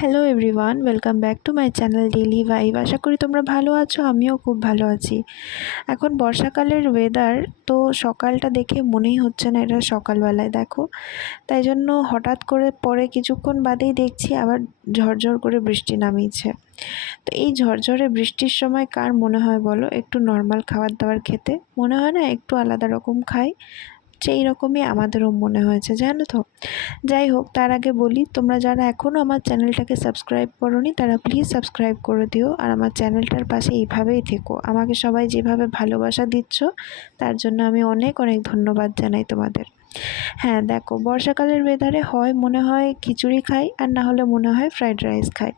Hello everyone, welcome back to my channel daily vibe. আশা করি তোমরা ভালো আছো, আমিও খুব ভালো আছি। এখন বর্ষাকালের ওয়েদার, তো সকালটা দেখে মনেই হচ্ছে না এটা সকালবেলায়, দেখো। তাই জন্য হঠাৎ করে পরে কিছুক্ষণ বাদেই দেখছি আবার ঝরঝর করে বৃষ্টি নামিয়েছে। তো এই ঝরঝরে বৃষ্টির সময় কার মনে হয় বলো একটু নর্মাল খাবার দাবার খেতে? মনে হয় না একটু আলাদা রকম খাই? সেই রকমই আমাদেরও মনে হয়েছে, জানো তো। যাই হোক, তার আগে বলি, তোমরা যারা এখনও আমার চ্যানেলটাকে সাবস্ক্রাইব করোনি তারা প্লিজ সাবস্ক্রাইব করে দিও, আর আমার চ্যানেলটার পাশে এইভাবেই থেকো। আমাকে সবাই যেভাবে ভালোবাসা দিচ্ছ তার জন্য আমি অনেক অনেক ধন্যবাদ জানাই তোমাদের। হ্যাঁ দেখো, বর্ষাকালের ওয়েদারে হয় মনে হয় খিচুড়ি খাই, আর না হলে মনে হয় ফ্রাইড রাইস খাই।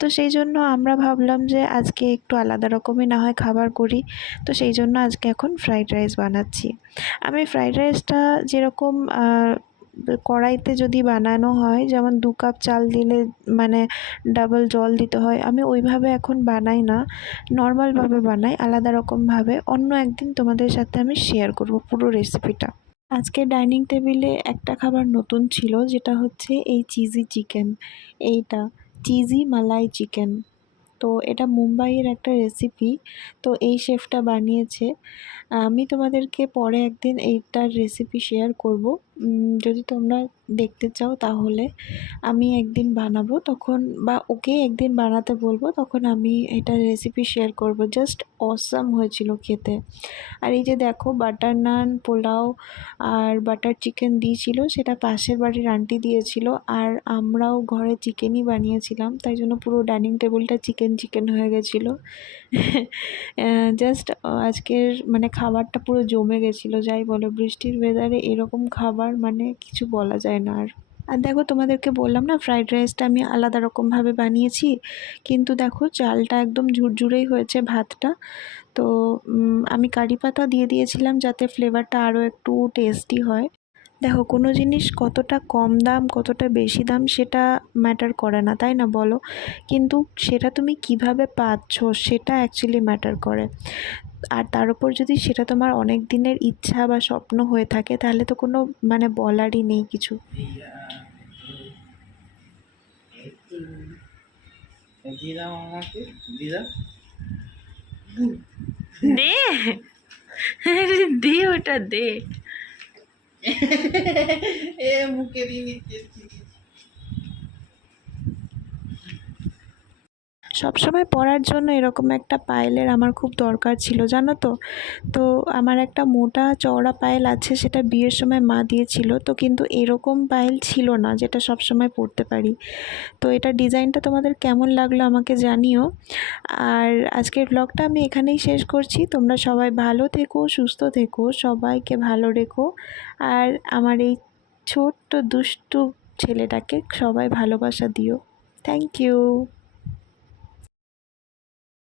তো সেই জন্য আমরা ভাবলাম যে আজকে একটু আলাদা রকমই না হয় খাবার করি। তো সেই জন্য আজকে এখন ফ্রাইড রাইস বানাচ্ছি। আমি ফ্রাইড রাইসটা যেরকম কড়াইতে যদি বানানো হয়, যেমন 2 কাপ চাল দিলে মানে ডাবল জল দিতে হয়, আমি ওইভাবে এখন বানাই না, নর্মালভাবে বানাই আলাদা রকমভাবে। অন্য একদিন তোমাদের সাথে আমি শেয়ার করব পুরো রেসিপিটা। আজকে ডাইনিং টেবিলে একটা খাবার নতুন ছিল, যেটা হচ্ছে এই চিজি চিকেন। এইটা চিজি মালাই চিকেন। তো এটা মুম্বাইয়ের একটা রেসিপি। তো এই শেফটা বানিয়েছে। আমি তোমাদেরকে পরে একদিন এইটার রেসিপি শেয়ার করব। যদি তোমরা দেখতে চাও তাহলে আমি একদিন বানাবো তখন, বা ওকে একদিন বানাতে বলবো, তখন আমি এটার রেসিপি শেয়ার করব। জাস্ট অসাম হয়েছিল খেতে। আর এই যে দেখো, বাটার নান, পোলাও আর বাটার চিকেন দিয়েছিল, সেটা পাশের বাড়ির আন্টি দিয়েছিল। আর আমরাও ঘরে চিকেনই বানিয়েছিলাম, তাই জন্য পুরো ডাইনিং টেবিলটা চিকেন চিকেন হয়ে গেছিলো। জাস্ট আজকের মানে খাবারটা পুরো জমে গেছিলো। যাই বলো, বৃষ্টির ওয়েদারে এরকম খাবার মানে কিছু বলা যায় না। আর দেখো, তোমাদেরকে বললাম না ফ্রাইড রাইসটা আমি আলাদা রকমভাবে বানিয়েছি, কিন্তু দেখো চালটা একদম ঝুরঝুরেই হয়েছে ভাতটা। তো আমি কারি পাতা দিয়ে দিয়েছিলাম যাতে ফ্লেভারটা আরও একটু টেস্টি হয়। দেখো, কোনো জিনিস কতটা কম দাম কতটা বেশি দাম সেটা ম্যাটার করে না, তাই না বলো? কিন্তু সেটা তুমি কিভাবে পাচ্ছ সেটা অ্যাকচুয়ালি ম্যাটার করে। আর তার উপর যদি সেটা তোমার অনেক দিনের ইচ্ছা বা স্বপ্ন হয়ে থাকে, তাহলে তো কোনো মানে বলারই নেই কিছু। দে, দে ওটা দে। এ মুখে দিয়ে সবসময় পরার জন্য এরকম একটা পায়েলের আমার খুব দরকার ছিল, জানো তো। তো আমার একটা মোটা চওড়া পায়েল আছে, সেটা বিয়ের সময় মা দিয়েছিল। তো কিন্তু এরকম পায়েল ছিল না যেটা সবসময় পরতে পারি। তো এটা ডিজাইনটা তোমাদের কেমন লাগলো আমাকে জানিও। আর আজকের ব্লগটা আমি এখানেই শেষ করছি। তোমরা সবাই ভালো থেকো, সুস্থ থেকো, সবাইকে ভালো রেখো। আর আমার এই ছোট্ট দুষ্টু ছেলেটাকে সবাই ভালোবাসা দিও। Thank you.